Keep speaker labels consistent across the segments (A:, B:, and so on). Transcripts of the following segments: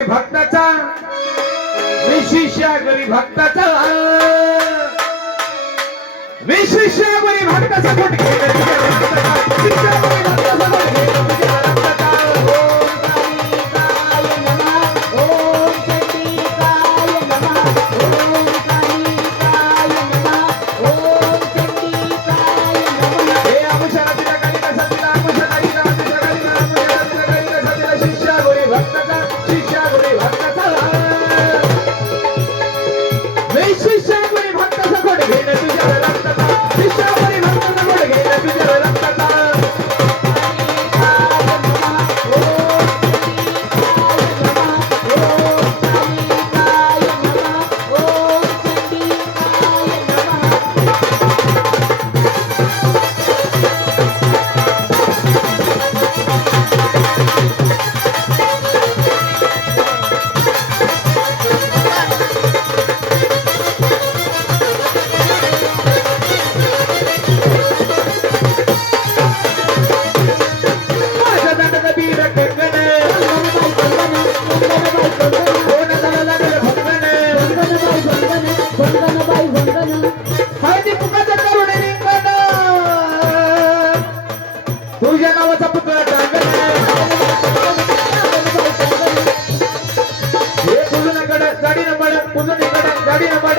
A: भक्ताचा विशिष्य गरी भक्ताचा. विशिष्य गरी भक्ताचा ಕುದುರೆ ಕಡೆ ಗಡಿನ ಬಡ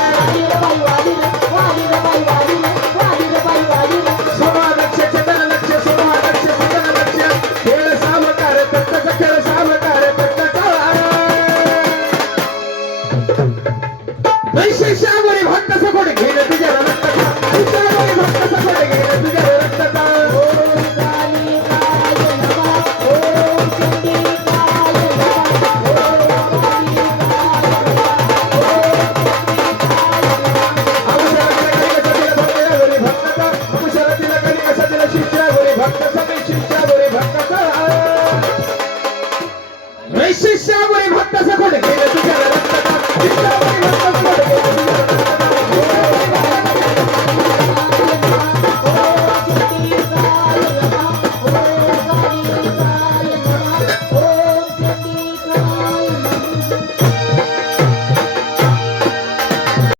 A: Gracias.